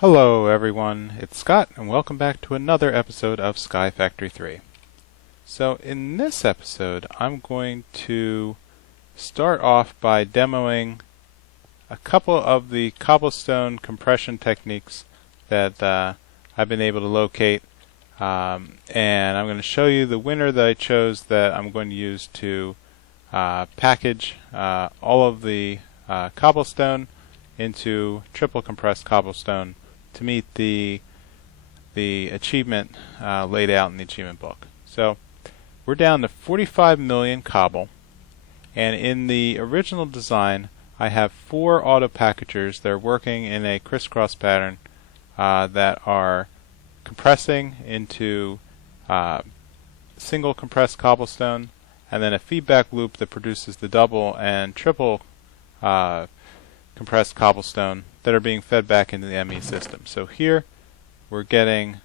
Hello everyone, it's Scott and welcome back to another episode of Sky Factory 3. So in this episode I'm going to start off by demoing a couple of the cobblestone compression techniques that I've been able to locate, and I'm going to show you the winner that I chose that I'm going to use to package all of the cobblestone into triple compressed cobblestone to meet the achievement laid out in the achievement book. So we're down to 45 million cobble, and in the original design I have 4 auto packagers that are working in a crisscross pattern that are compressing into single compressed cobblestone, and then a feedback loop that produces the double and triple compressed cobblestone that are being fed back into the ME system. So here we're getting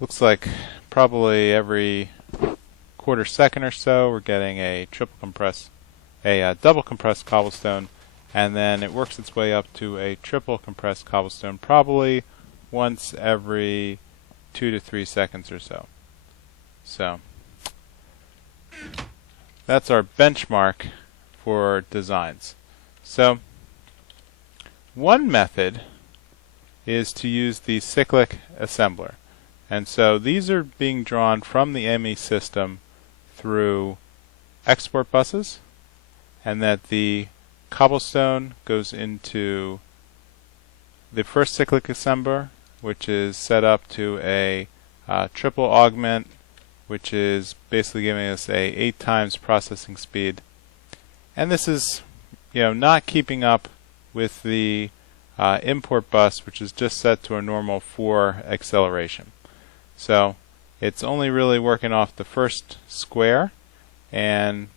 looks like probably every quarter second or so we're getting a double compressed cobblestone, and then it works its way up to a triple compressed cobblestone probably once every 2 to 3 seconds or so. So that's our benchmark for designs. So one method is to use the cyclic assembler, and so these are being drawn from the ME system through export buses, and that the cobblestone goes into the first cyclic assembler, which is set up to a triple augment, which is basically giving us a 8 times processing speed. And this is not keeping up with the import bus, which is just set to a normal 4 acceleration. So it's only really working off the first square, and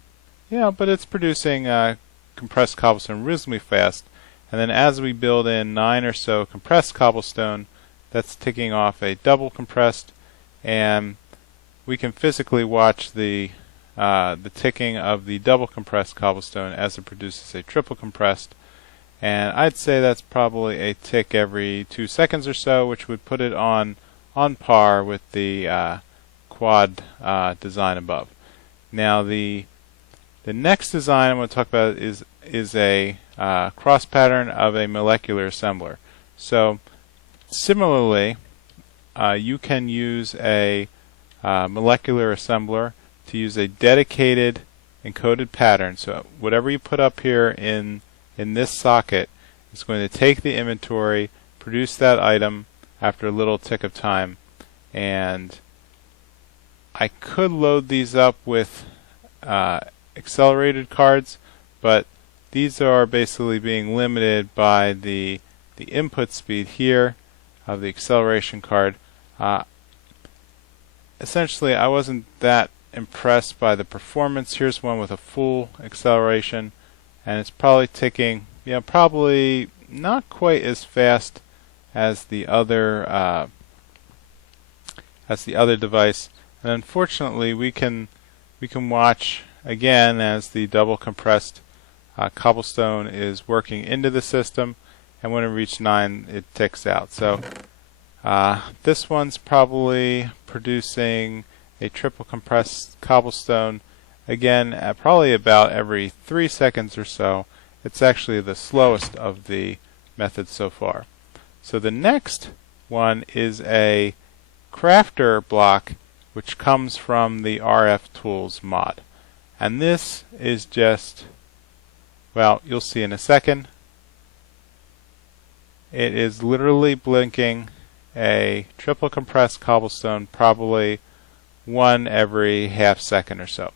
but it's producing compressed cobblestone reasonably fast. And then as we build in 9 or so compressed cobblestone, that's ticking off a double compressed, and we can physically watch the ticking of the double compressed cobblestone as it produces a triple compressed, and I'd say that's probably a tick every 2 seconds or so, which would put it on par with the quad design above. Now the next design I'm going to talk about is a cross pattern of a molecular assembler. So similarly, you can use a molecular assembler to use a dedicated encoded pattern. So whatever you put up here in this socket is going to take the inventory, produce that item after a little tick of time. And I could load these up with accelerated cards, but these are basically being limited by the input speed here of the acceleration card. Essentially, I wasn't that impressed by the performance. Here's one with a full acceleration, and it's probably ticking, probably not quite as fast as the other device. And unfortunately, we can watch again as the double compressed cobblestone is working into the system, and when it reaches 9, it ticks out. So this one's probably producing a triple compressed cobblestone again at probably about every 3 seconds or so. It's actually the slowest of the methods so far. So the next one is a crafter block, which comes from the RFTools mod. And this is just, well, you'll see in a second. It is literally blinking a triple compressed cobblestone probably 1 every half second or so.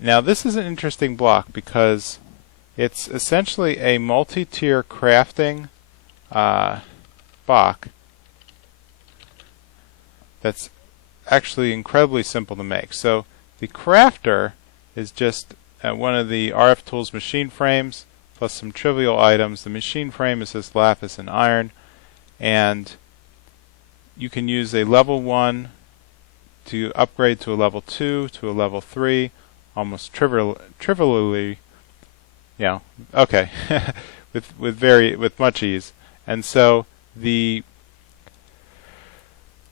Now this is an interesting block because it's essentially a multi-tier crafting block that's actually incredibly simple to make. So the crafter is just one of the RFTools machine frames plus some trivial items. The machine frame is just lapis and iron, and you can use a level 1 to upgrade to a level 2 to a level 3 almost trivially, with much ease. And so the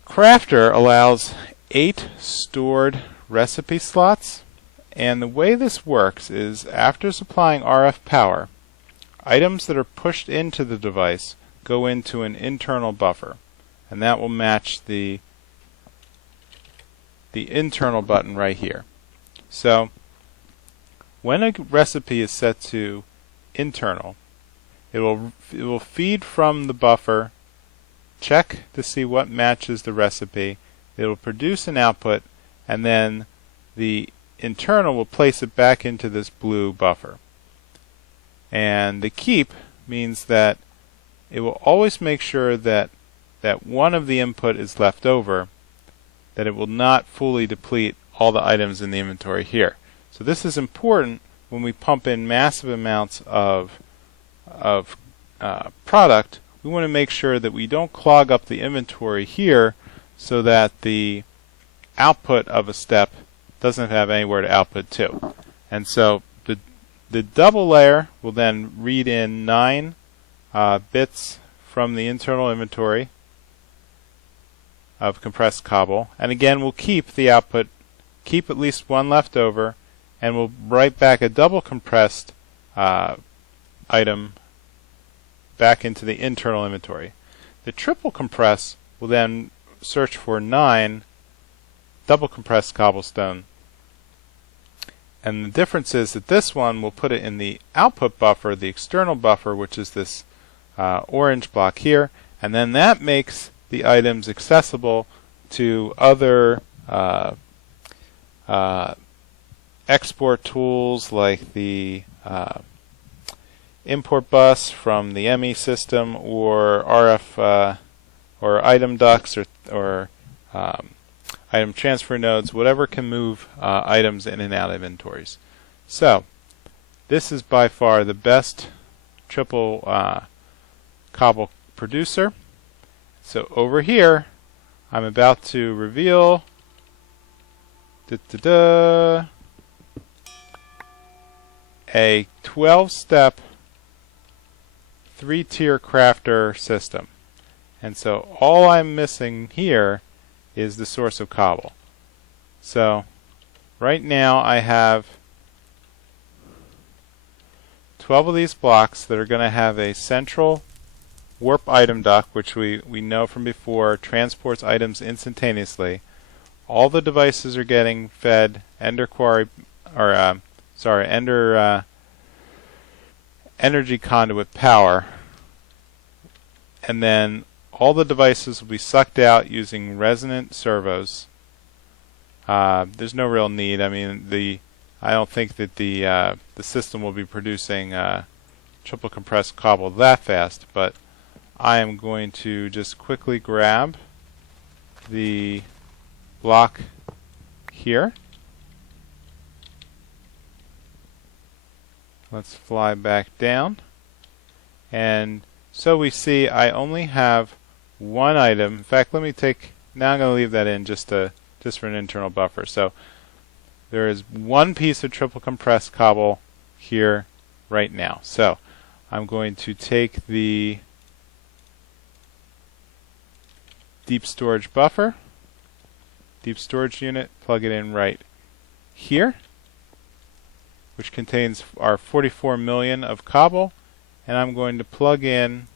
crafter allows 8 stored recipe slots, and the way this works is after supplying RF power, items that are pushed into the device go into an internal buffer, and that will match the internal button right here. So when a recipe is set to internal, it will feed from the buffer, check to see what matches the recipe, it will produce an output, and then the internal will place it back into this blue buffer. And the keep means that it will always make sure that one of the input is left over, that it will not fully deplete all the items in the inventory here. So this is important when we pump in massive amounts of product. We want to make sure that we don't clog up the inventory here so that the output of a step doesn't have anywhere to output to. And so the double layer will then read in 9 bits from the internal inventory of compressed cobble, and again we'll keep the output, keep at least one left over, and we'll write back a double compressed item back into the internal inventory. The triple compress will then search for 9 double compressed cobblestone, and the difference is that this one will put it in the output buffer, the external buffer, which is this orange block here, and then that makes the items accessible to other export tools like the import bus from the ME system, or RF or item ducts, or item transfer nodes, whatever can move items in and out of inventories. So this is by far the best triple cobble producer. So over here I'm about to reveal a 12-step 3-tier crafter system. And so all I'm missing here is the source of cobble. So right now I have 12 of these blocks that are going to have a central warp item duct, which we know from before transports items instantaneously. All the devices are getting fed Ender Quarry, or Ender energy conduit power, and then all the devices will be sucked out using resonant servos. There's no real need. I mean, I don't think that the system will be producing triple compressed cobble that fast, but I am going to just quickly grab the block here. Let's fly back down, and so we see I only have one item. In fact, let me take, now I'm going to leave that in just for an internal buffer. So there is one piece of triple compressed cobble here right now. So I'm going to take the deep storage buffer, deep storage unit, plug it in right here, which contains our 44 million of cobble, and I'm going to plug in,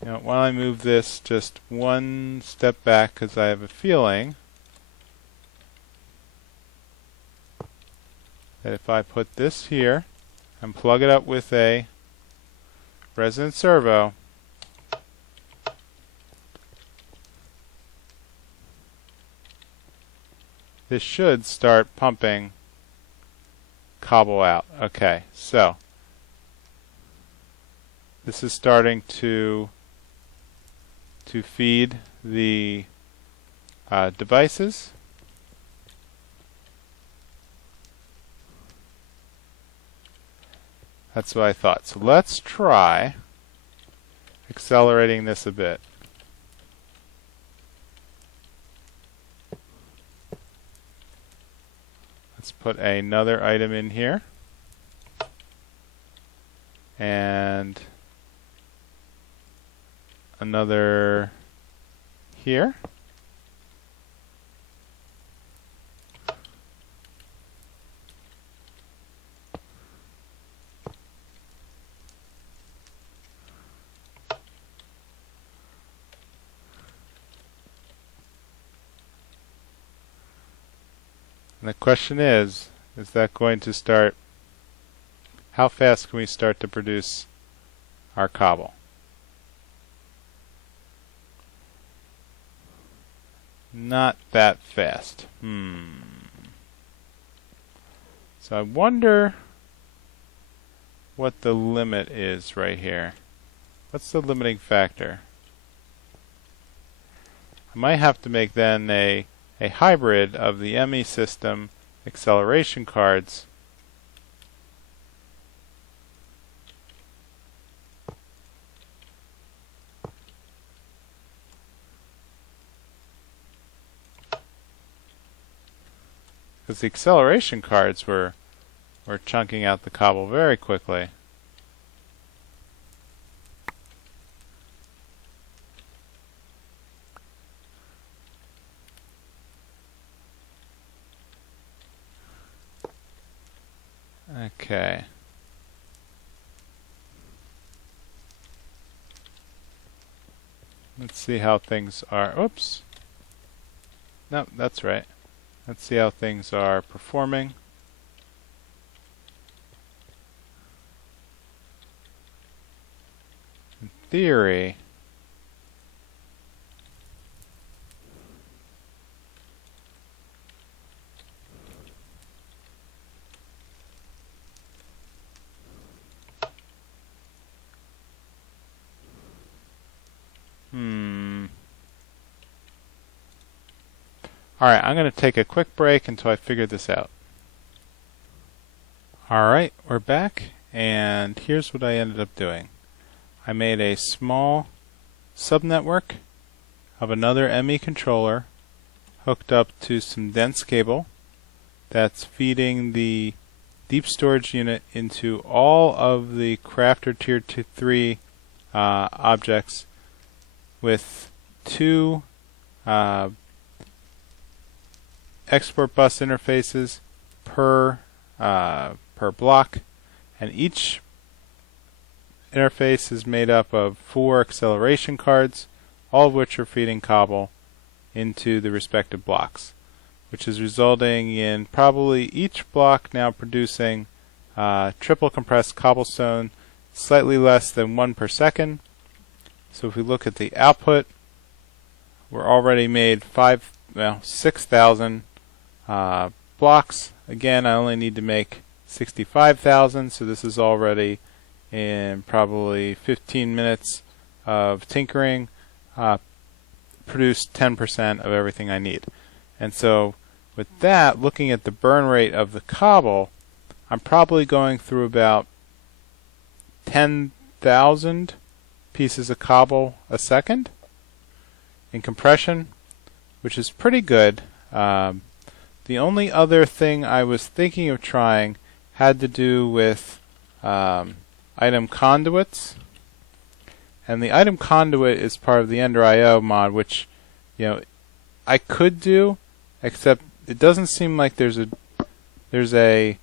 while I move this just one step back, because I have a feeling that if I put this here and plug it up with a resonant servo, this should start pumping cobble out. Okay, so this is starting to feed the devices. That's what I thought. So let's try accelerating this a bit. Let's put another item in here, and another here. And the question is that going to start, how fast can we start to produce our cobble? Not that fast. So I wonder what the limit is right here. What's the limiting factor? I might have to make then a hybrid of the ME system acceleration cards because the acceleration cards were chunking out the cobble very quickly. Okay. Let's see how things are. Oops. No, that's right. Let's see how things are performing. In theory, Alright, I'm going to take a quick break until I figure this out. Alright, we're back, and here's what I ended up doing. I made a small subnetwork of another ME controller hooked up to some dense cable that's feeding the deep storage unit into all of the Crafter Tier 3 objects with two export bus interfaces per block, and each interface is made up of 4 acceleration cards, all of which are feeding cobble into the respective blocks, which is resulting in probably each block now producing triple compressed cobblestone, slightly less than 1 per second. So if we look at the output, we're already made 6,000 blocks. Again, I only need to make 65,000, so this is already in probably 15 minutes of tinkering, produced 10% of everything I need. And so with that, looking at the burn rate of the cobble, I'm probably going through about 10,000 pieces of cobble a second in compression, which is pretty good. The only other thing I was thinking of trying had to do with item conduits, and the item conduit is part of the Ender IO mod, which I could do, except it doesn't seem like there's a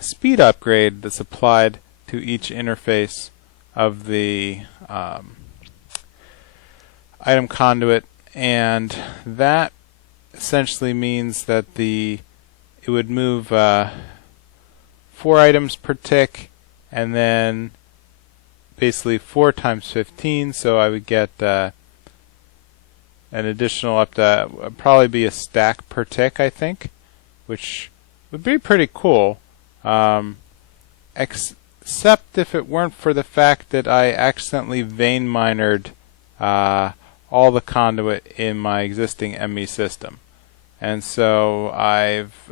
speed upgrade that's applied to each interface of the item conduit, and that essentially means that it would move 4 items per tick, and then basically 4 times 15, so I would get an additional up to probably be a stack per tick, I think, which would be pretty cool, except if it weren't for the fact that I accidentally vein minered all the conduit in my existing ME system. And so I've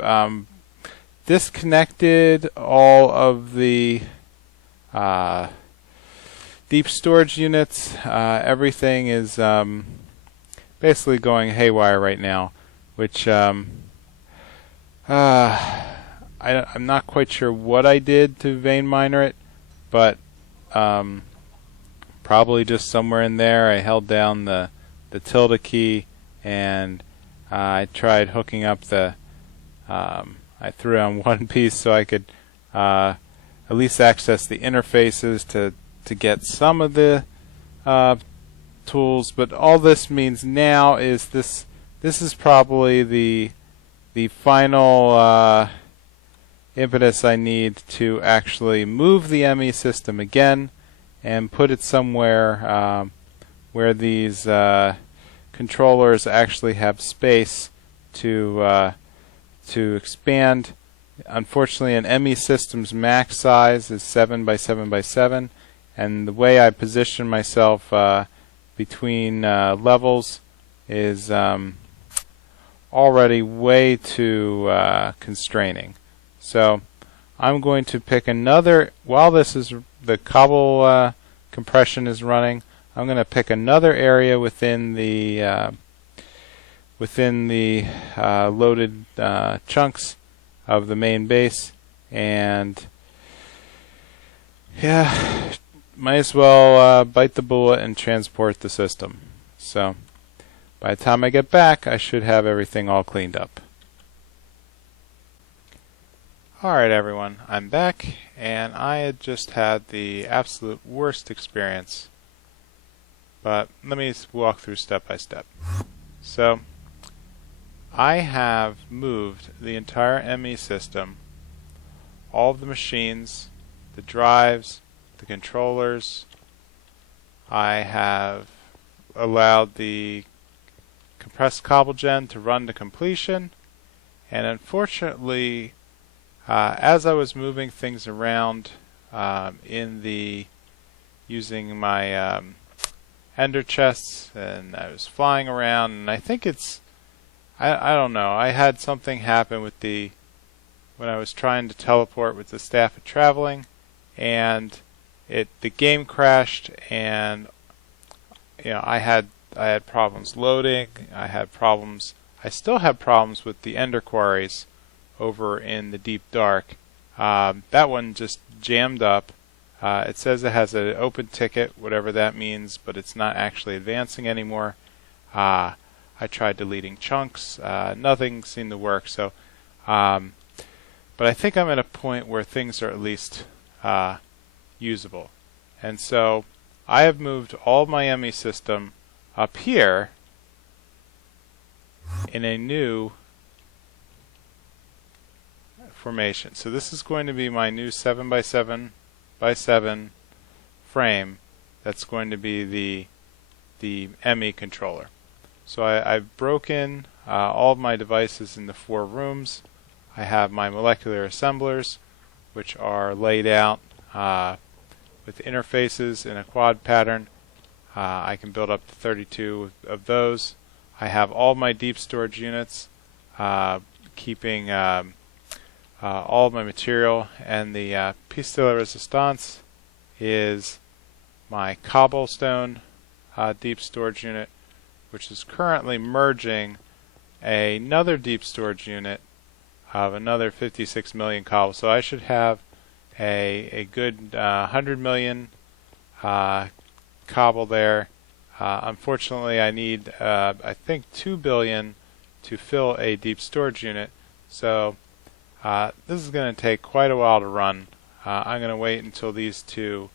disconnected all of the deep storage units. Everything is basically going haywire right now, which I'm not quite sure what I did to vein miner it, but probably just somewhere in there. I held down the tilde key, and I tried hooking up the I threw on one piece so I could at least access the interfaces to get some of the tools. But all this means now is this is probably the final impetus I need to actually move the ME system again and put it somewhere where these controllers actually have space to expand. Unfortunately, an ME system's max size is 7 by 7 by 7, and the way I position myself between levels is already way too constraining. So I'm going to pick another, while the cobble compression is running, I'm going to pick another area within the loaded chunks of the main base, and yeah, might as well bite the bullet and transport the system. So by the time I get back, I should have everything all cleaned up. Alright everyone, I'm back, and I had just had the absolute worst experience. But let me walk through step by step. So I have moved the entire ME system, all of the machines, the drives, the controllers. I have allowed the compressed cobble gen to run to completion, and unfortunately, as I was moving things around using my ender chests, and I was flying around, and I think I don't know, I had something happen with when I was trying to teleport with the Staff of Traveling, and the game crashed, and I had problems loading. I still have problems with the ender quarries over in the deep dark. That one just jammed up. It says it has an open ticket, whatever that means, but it's not actually advancing anymore. I tried deleting chunks. Nothing seemed to work. So, but I think I'm at a point where things are at least usable. And so I have moved all of my ME system up here in a new formation. So this is going to be my new 7 by 7 by 7 frame. That's going to be the ME controller. So I've broken all of my devices into 4 rooms. I have my molecular assemblers, which are laid out with interfaces in a quad pattern. I can build up to 32 of those. I have all my deep storage units, keeping all of my material, and the piece de la resistance is my cobblestone deep storage unit, which is currently merging another deep storage unit of another 56 million cobble. So I should have a good 100 million cobble there. Unfortunately, I need I think 2 billion to fill a deep storage unit. So this is going to take quite a while to run. I'm going to wait until these two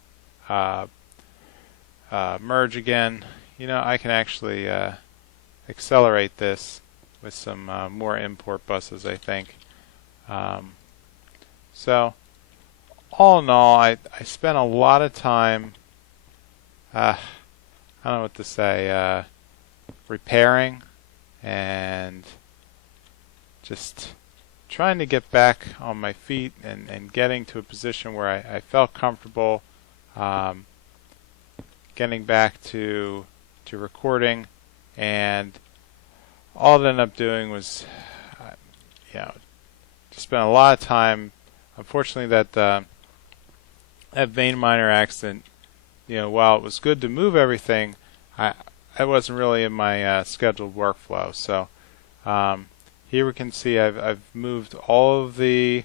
merge again. I can actually accelerate this with some more import buses, I think. So all in all, I spent a lot of time, I don't know what to say, repairing and just trying to get back on my feet and getting to a position where I felt comfortable getting back to recording. And all it ended up doing was just spent a lot of time. Unfortunately, that vein miner accident, while it was good to move everything, I wasn't really in my scheduled workflow. So here we can see I've moved all of the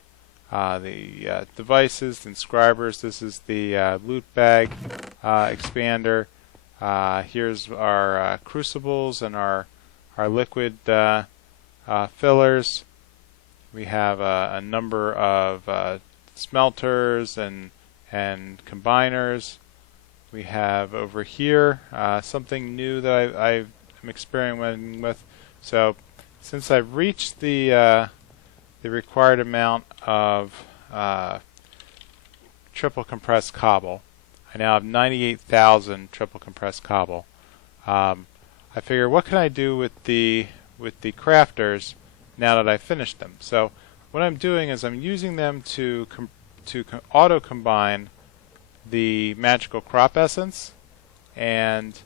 devices, the inscribers. This is the loot bag expander. Here's our crucibles and our liquid fillers. We have a number of smelters and combiners. We have over here something new that I'm experimenting with. So since I've reached the required amount of triple compressed cobble, I now have 98,000 triple compressed cobble. I figure, what can I do with the crafters now that I've finished them? So what I'm doing is I'm using them to auto combine the magical crop essence and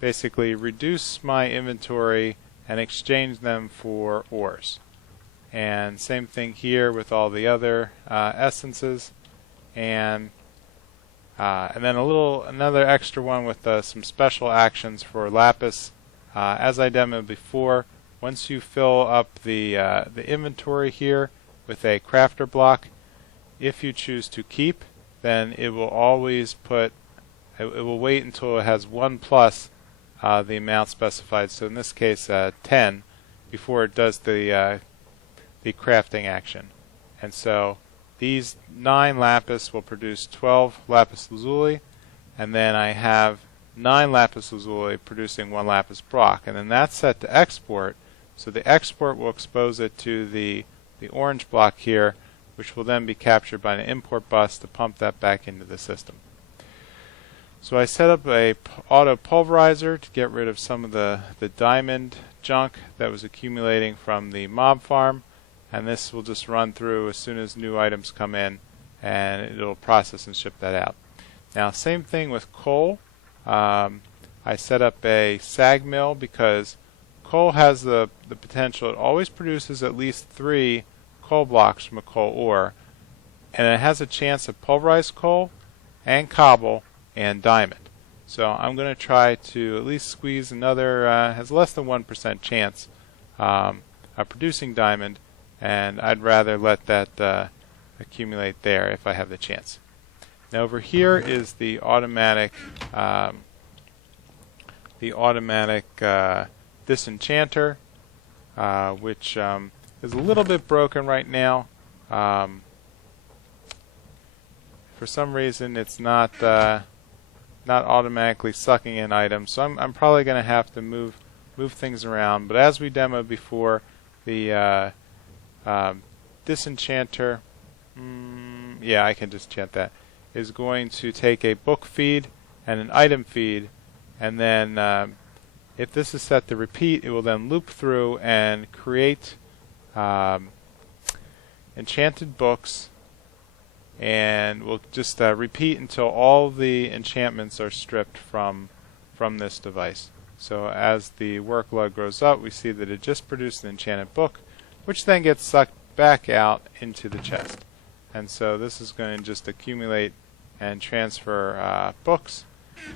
basically reduce my inventory and exchange them for ores. And same thing here with all the other essences, and then another extra one with some special actions for lapis. As I demoed before, once you fill up the inventory here with a crafter block, if you choose to keep, then it will always it will wait until it has 1 plus the amount specified. So in this case, 10, before it does the crafting action. And so these 9 lapis will produce 12 lapis lazuli, and then I have 9 lapis lazuli producing 1 lapis block, and then that's set to export. So the export will expose it to the orange block here, which will then be captured by an import bus to pump that back into the system. So I set up a auto pulverizer to get rid of some of the diamond junk that was accumulating from the mob farm, and this will just run through as soon as new items come in, and it'll process and ship that out. Now same thing with coal. I set up a sag mill because coal has the potential. It always produces at least 3 coal blocks from a coal ore, and it has a chance of pulverized coal and cobble and diamond. So I'm going to try to at least squeeze another, has less than 1% chance of producing diamond, and I'd rather let that accumulate there if I have the chance. Now over here is the automatic disenchanter, which is a little bit broken right now. For some reason, it's not automatically sucking in items, so I'm probably going to have to move things around. But as we demoed before, the disenchanter, yeah, I can disenchant that, is going to take a book feed and an item feed, and then if this is set to repeat, it will then loop through and create enchanted books, and we'll just repeat until all the enchantments are stripped from this device. So as the workload grows up, we see that it just produced an enchanted book, which then gets sucked back out into the chest. And so this is going to just accumulate and transfer books.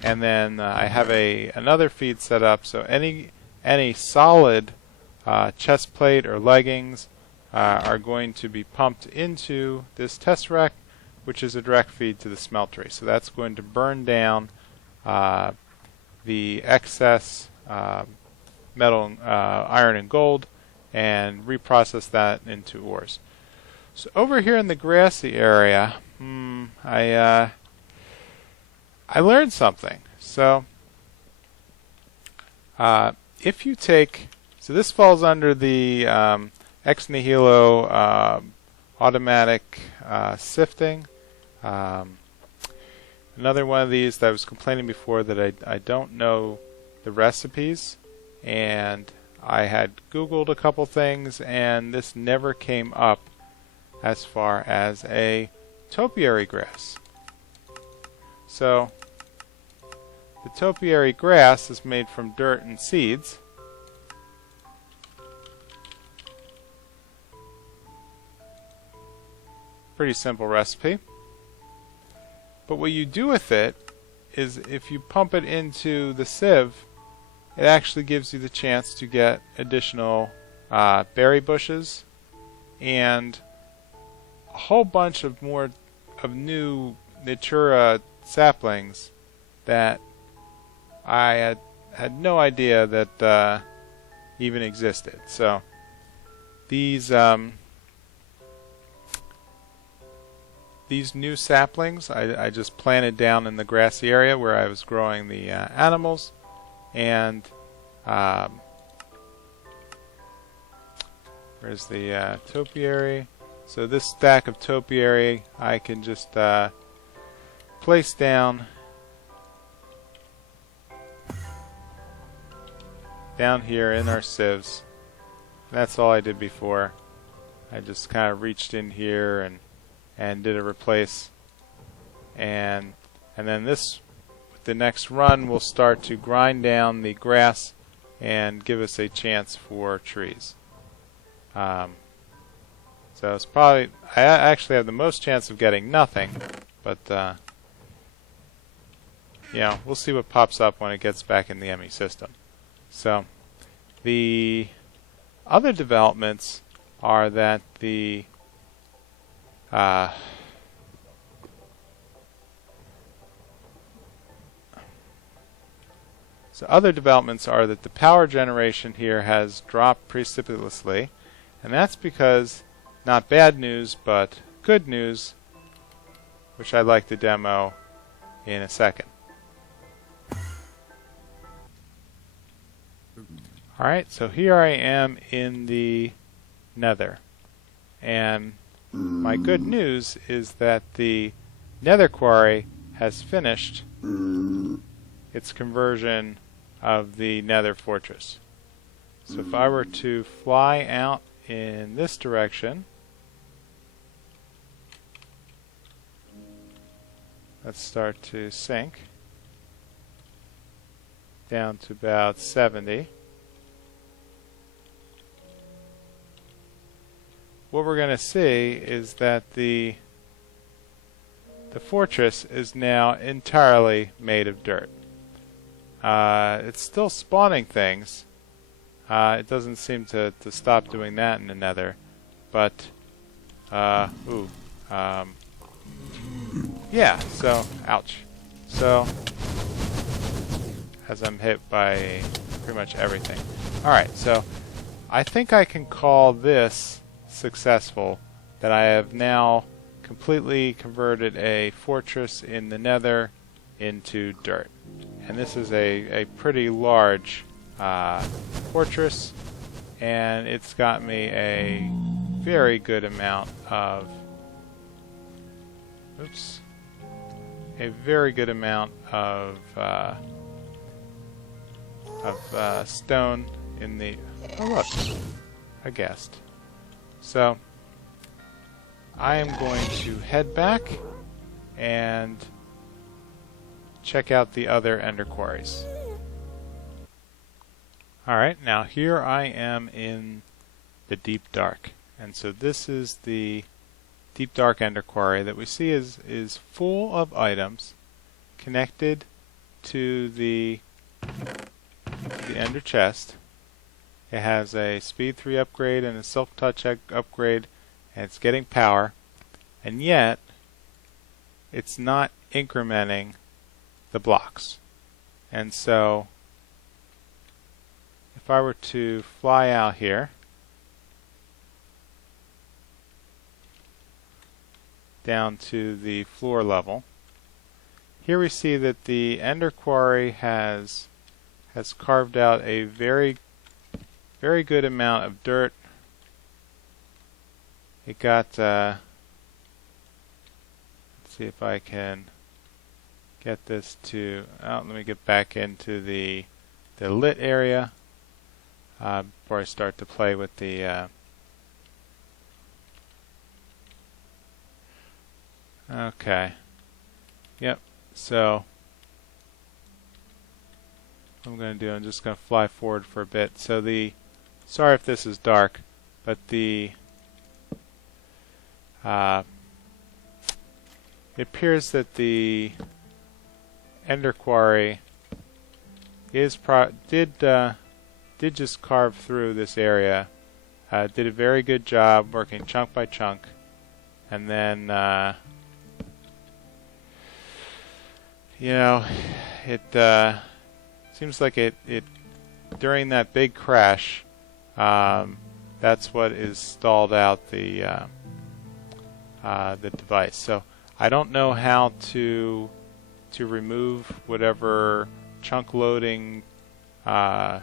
And then I have another feed set up, so any solid chest plate or leggings are going to be pumped into this test rack, which is a direct feed to the smeltery. So that's going to burn down the excess metal, iron and gold, and reprocess that into ores. So over here in the grassy area, I learned something. So if you take, so this falls under the ex nihilo automatic sifting. Another one of these that I was complaining before that I don't know the recipes, and I had Googled a couple things, and this never came up as far as a topiary grass. So the topiary grass is made from dirt and seeds. Pretty simple recipe. But what you do with it is if you pump it into the sieve, it actually gives you the chance to get additional berry bushes and a whole bunch of new Natura saplings that I had no idea that even existed. So these new saplings I just planted down in the grassy area where I was growing the animals, and where's the topiary? So this stack of topiary I can just place down here in our sieves. And that's all I did before. I just kind of reached in here and did a replace, and then this, with the next run, will start to grind down the grass and give us a chance for trees. So it's probably, I actually have the most chance of getting nothing, but we'll see what pops up when it gets back in the ME system. So the other developments are that the power generation here has dropped precipitously, and that's because, not bad news, but good news, which I'd like to demo in a second. Alright, so here I am in the Nether, and my good news is that the Nether Quarry has finished its conversion of the Nether Fortress. So if I were to fly out in this direction, let's start to sink down to about 70. What we're going to see is that the fortress is now entirely made of dirt. It's still spawning things. It doesn't seem to stop doing that in the Nether, but yeah. So ouch. So as I'm hit by pretty much everything. All right. So I think I can call this successful, that I have now completely converted a fortress in the Nether into dirt. And this is a pretty large fortress, and it's got me a very good amount of stone in the look, a guest. So I am going to head back and check out the other ender quarries. Alright, now here I am in the deep dark, and so this is the deep dark ender quarry that we see is full of items connected to the ender chest. It has a speed 3 upgrade and a silk touch upgrade, and it's getting power, and yet it's not incrementing the blocks. And so if I were to fly out here down to the floor level, here we see that the ender quarry has carved out a very good amount of dirt. It got let's see if I can get this to let me get back into the lit area before I start to play with the okay. Yep. So what I'm going to do, I'm just going to fly forward for a bit. So sorry if this is dark, but it appears that the ender quarry did just carve through this area. Did a very good job working chunk by chunk, and then it seems like it during that big crash, that's what is stalled out the device. So I don't know how to remove whatever chunk loading. So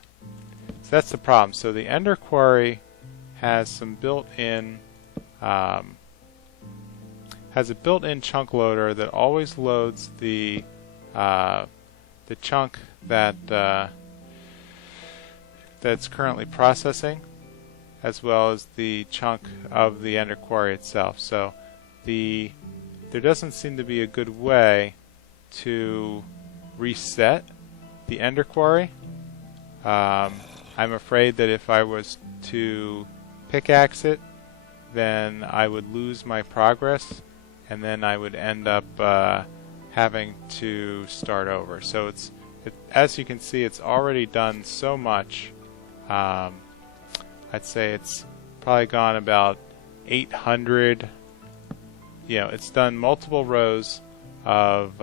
that's the problem. So the Ender Quarry has some built-in has a built-in chunk loader that always loads the chunk that that's currently processing, as well as the chunk of the Ender Quarry itself. So there doesn't seem to be a good way to reset the Ender Quarry. I'm afraid that if I was to pickaxe it, then I would lose my progress, and then I would end up having to start over. So as you can see, it's already done so much. I'd say it's probably gone about 800. It's done multiple rows of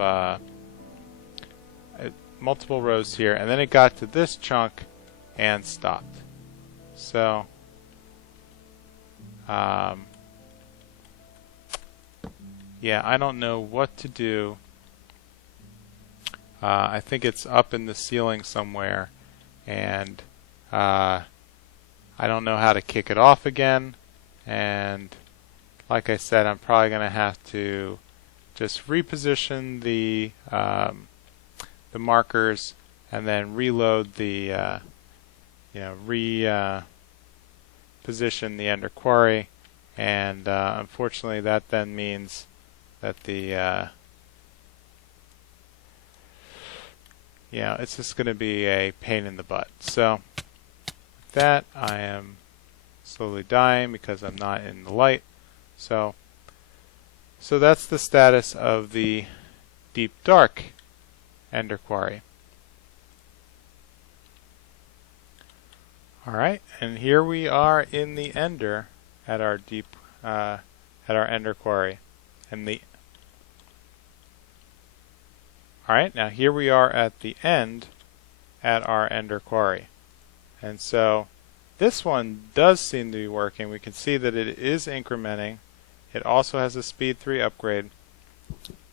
multiple rows here, and then it got to this chunk and stopped. So yeah, I don't know what to do. I think it's up in the ceiling somewhere, and I don't know how to kick it off again. And like I said, I'm probably going to have to just reposition the markers, and then reload the position the Ender Quarry, and unfortunately that then means that it's just going to be a pain in the butt. So with that, I am slowly dying because I'm not in the light. So that's the status of the deep dark Ender Quarry. Alright, and here we are in the Ender at our Ender Quarry. Alright, now here we are at the end at our Ender Quarry. And so this one does seem to be working. We can see that it is incrementing. It also has a speed 3 upgrade,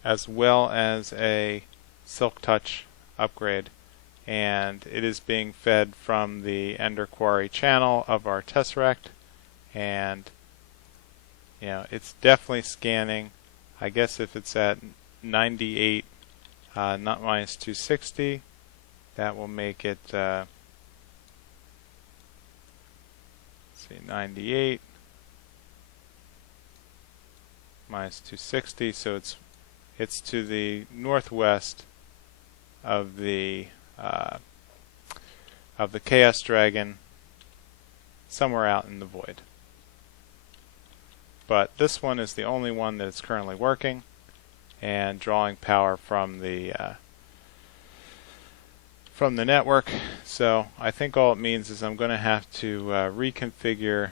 as well as a Silk Touch upgrade, and it is being fed from the Ender Quarry channel of our Tesseract, and it's definitely scanning. I guess if it's at 98 not minus 260, that will make it let's see, 98 minus 260, so it's to the northwest of the Chaos Dragon, somewhere out in the void. But this one is the only one that is currently working and drawing power from the network. So I think all it means is I'm going to have to reconfigure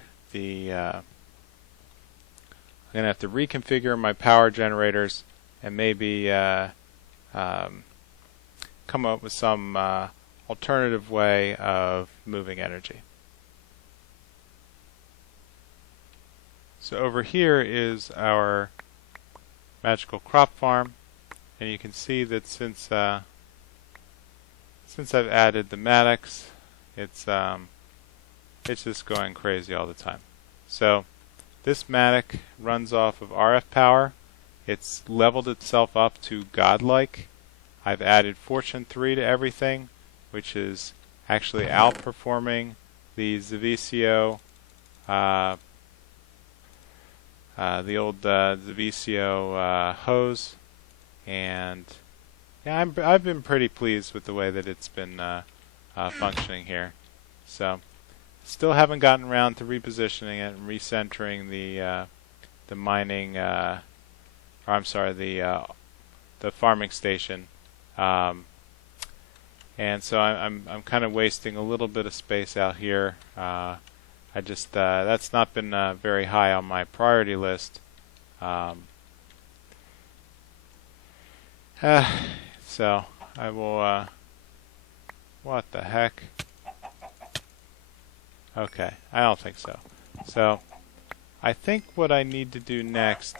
my power generators, and maybe come up with some alternative way of moving energy. So over here is our magical crop farm, and you can see that since I've added the Maddox, it's just going crazy all the time. So this Maddox runs off of RF power. It's leveled itself up to godlike. I've added Fortune 3 to everything, which is actually outperforming the Zavicio, the old Zavicio hose, and yeah, I've been pretty pleased with the way that it's been functioning here. So still haven't gotten around to repositioning it and recentering the mining, or I'm sorry, the farming station. And so I'm kind of wasting a little bit of space out here. That's not been very high on my priority list. So I will, what the heck? Okay, I don't think so. So, I think what I need to do next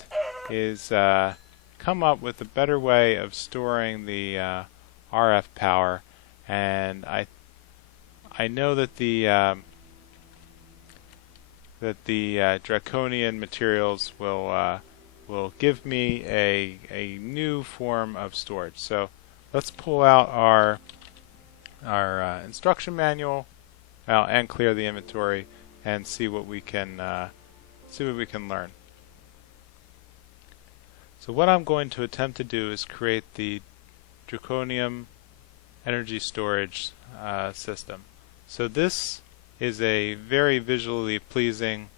is come up with a better way of storing the RF power, and I know that the draconian materials will give me a new form of storage. So let's pull out our instruction manual and clear the inventory and see what we can learn. So what I'm going to attempt to do is create the draconium energy storage system. So this is a very visually pleasing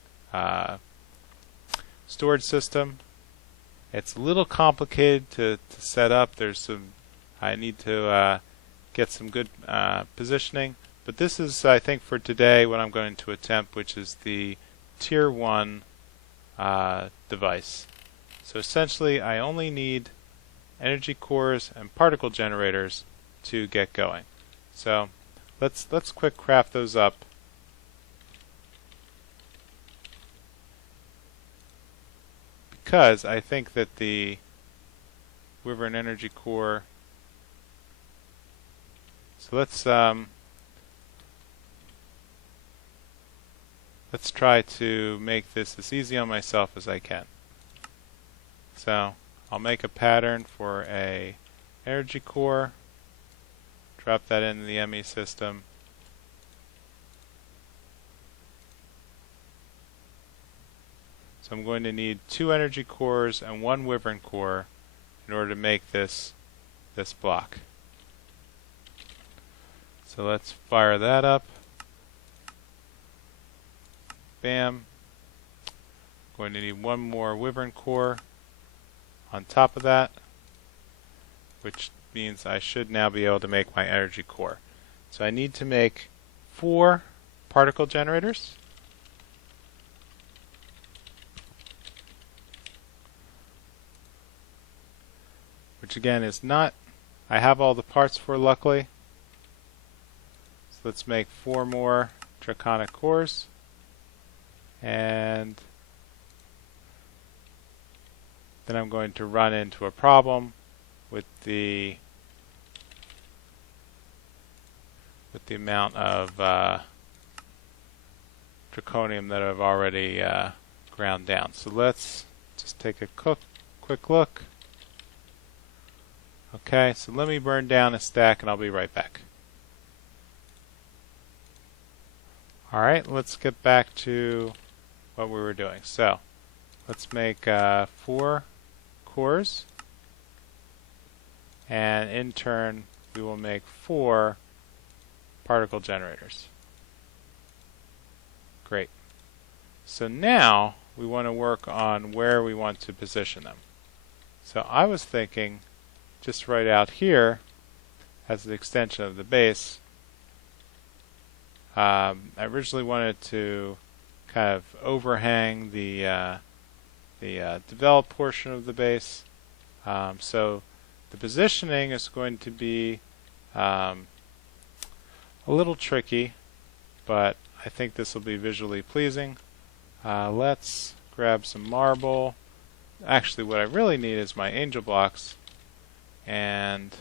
storage system. It's a little complicated to set up. I need to get some good positioning, but this is, I think, for today what I'm going to attempt, which is the Tier 1 device. So essentially I only need energy cores and particle generators to get going. So let's quick craft those up. Because I think that the Wyvern energy core, so let's try to make this as easy on myself as I can. So I'll make a pattern for a energy core, drop that into the ME system. So I'm going to need 2 energy cores and 1 Wyvern core in order to make this block. So let's fire that up. Bam. Going to need 1 more Wyvern core on top of that, which means I should now be able to make my energy core. So I need to make 4 particle generators. Which again is not, I have all the parts for, luckily. So let's make 4 more draconic cores. And then I'm going to run into a problem with the amount of draconium that I've already ground down. So let's just take a quick look. Okay, so let me burn down a stack and I'll be right back. Alright, let's get back to what we were doing. So let's make 4 cores, and in turn we will make 4 particle generators. Great. So now we want to work on where we want to position them. So I was thinking just right out here as an extension of the base. I originally wanted to kind of overhang the developed portion of the base. So the positioning is going to be a little tricky, but I think this will be visually pleasing. Let's grab some marble. Actually, what I really need is my angel blocks, and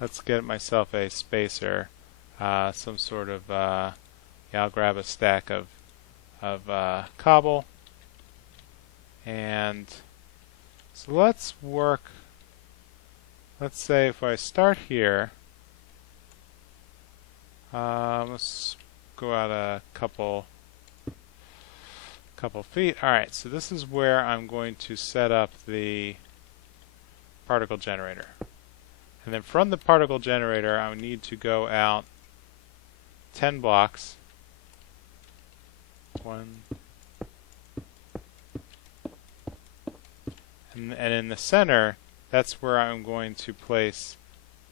let's get myself a spacer, some sort of, yeah, I'll grab a stack of cobble. And so let's work, let's say if I start here, let's go out a couple feet. Alright, so this is where I'm going to set up the particle generator. And then from the particle generator, I need to go out 10 blocks. 1. And in the center, that's where I'm going to place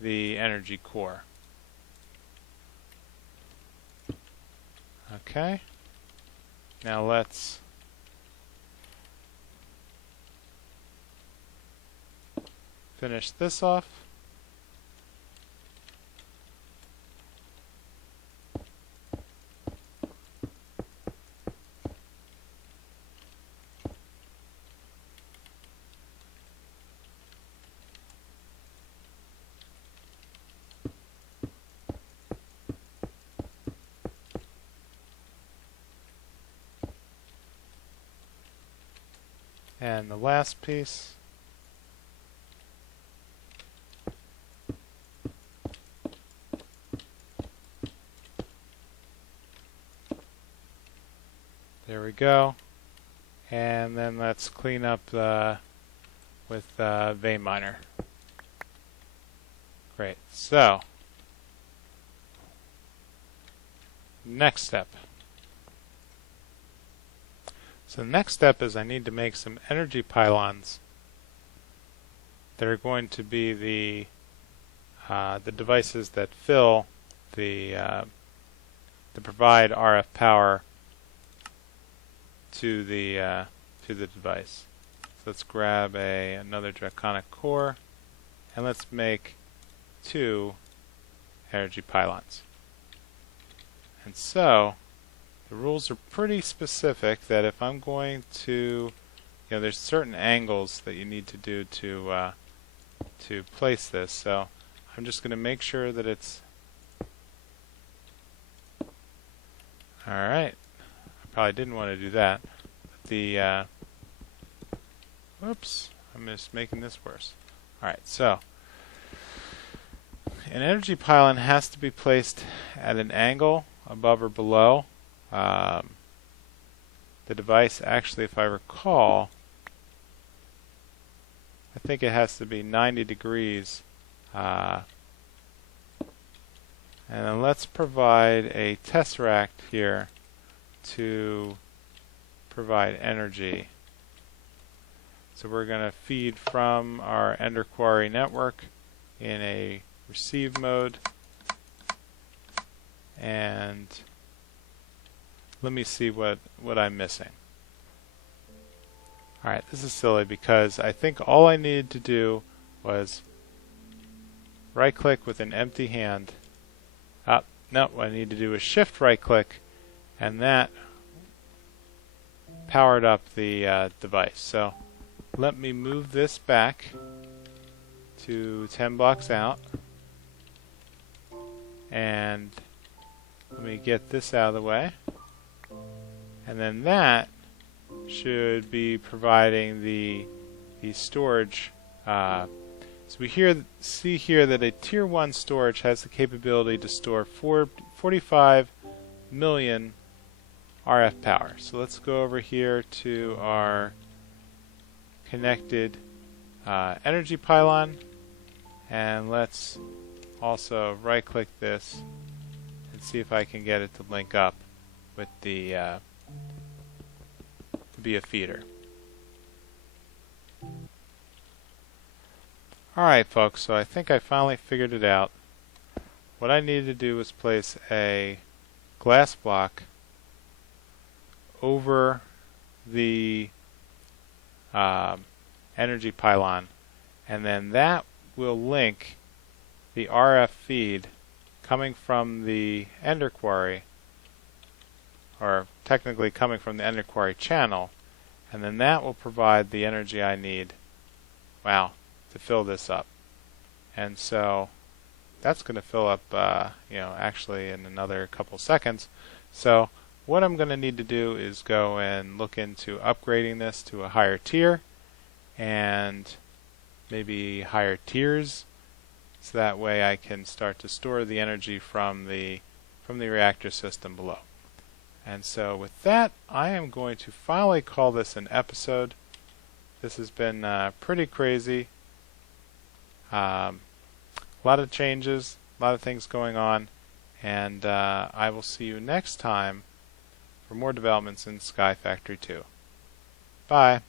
the energy core. Okay. Now let's finish this off. And the last piece. There we go. And then let's clean up with vein miner. Great. So, next step. So the next step is I need to make some energy pylons that are going to be the devices that fill that provide RF power to the device. So let's grab another Draconic core and let's make 2 energy pylons. And so the rules are pretty specific that if I'm going to, there's certain angles that you need to do to place this. So I'm just going to make sure that it's all right. I probably didn't want to do that. But whoops, I'm just making this worse. All right, so an energy pylon has to be placed at an angle above or below the device. Actually, if I recall, I think it has to be 90 degrees. And then let's provide a tesseract here to provide energy. So we're going to feed from our Ender Quarry network in a receive mode. And let me see what I'm missing. Alright, this is silly because I think all I needed to do was right click with an empty hand. No, what I need to do is shift right click, and that powered up the device. So let me move this back to 10 blocks out, and let me get this out of the way, and then that should be providing the storage. So we see here that a Tier 1 storage has the capability to store 45 million RF power. So let's go over here to our connected energy pylon, and let's also right click this and see if I can get it to link up with the be a feeder. Alright folks, so I think I finally figured it out. What I needed to do was place a glass block over the energy pylon, and then that will link the RF feed coming from the Ender Quarry, or technically coming from the Ender Quarry channel, and then that will provide the energy I need, to fill this up. And so that's going to fill up, actually in another couple seconds. So what I'm going to need to do is go and look into upgrading this to a higher tier, and maybe higher tiers, so that way I can start to store the energy from the reactor system below. And so with that, I am going to finally call this an episode. This has been pretty crazy. A lot of changes, a lot of things going on, and I will see you next time for more developments in Sky Factory 2. Bye.